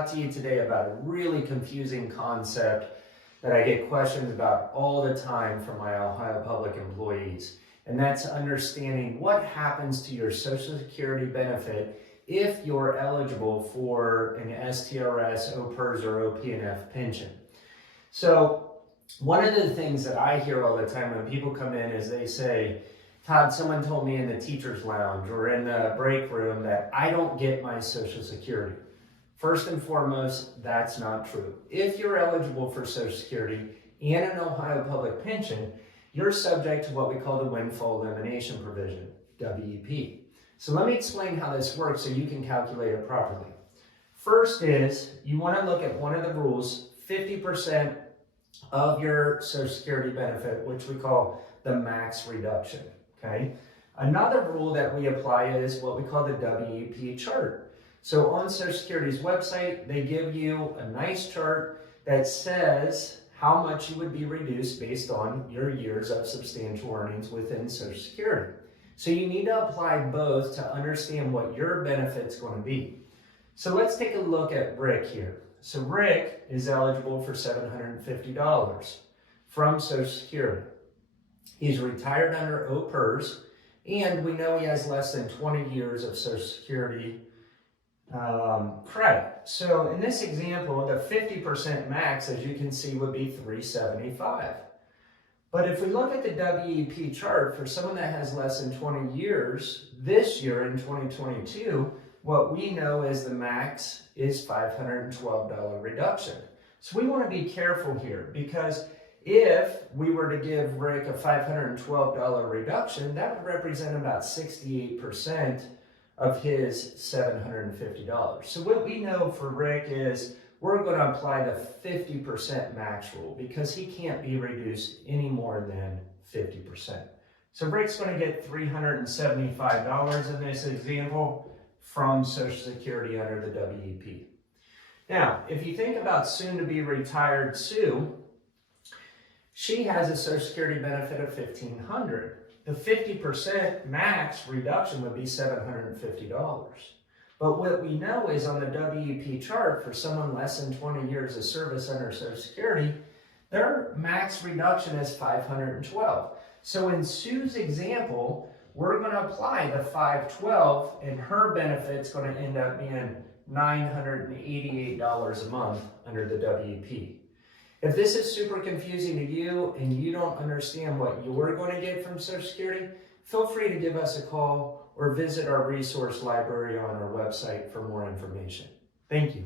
talk to you today about a really confusing concept that I get questions about all the time from my Ohio public employees. And that's understanding what happens to your Social Security benefit if you're eligible for an STRS, OPERS, or OP&F pension. So one of the things that I hear all the time when people come in is they say, Todd, someone told me in the teacher's lounge or in the break room that I don't get my Social Security. First and foremost, that's not true. If you're eligible for Social Security and an Ohio public pension, you're subject to what we call the Windfall Elimination Provision, WEP. So let me explain how this works so you can calculate it properly. First is, you want to look at one of the rules, 50% of your Social Security benefit, which we call the max reduction, okay? Another rule that we apply is what we call the WEP chart. So on Social Security's website, they give you a nice chart that says how much you would be reduced based on your years of substantial earnings within Social Security. So you need to apply both to understand what your benefit's going to be. So let's take a look at Rick here. So Rick is eligible for $750 from Social Security. He's retired under OPERS, and we know he has less than 20 years of Social Security credit. So in this example, the 50% max, as you can see, would be $375. But if we look at the WEP chart for someone that has less than 20 years, this year in 2022, what we know is the max is $512 reduction. So we want to be careful here, because if we were to give Rick a $512 reduction, that would represent about 68% of his $750. So what we know for Rick is we're going to apply the 50% max rule, because he can't be reduced any more than 50%. So Rick's going to get $375 in this example from Social Security under the WEP. Now, if you think about soon-to-be retired Sue, she has a Social Security benefit of $1,500. The 50% max reduction would be $750. But what we know is on the WEP chart, for someone less than 20 years of service under Social Security, their max reduction is $512. So in Sue's example, we're going to apply the $512, and her benefit's going to end up being $988 a month under the WEP. If this is super confusing to you and you don't understand what you're going to get from Social Security, feel free to give us a call or visit our resource library on our website for more information. Thank you.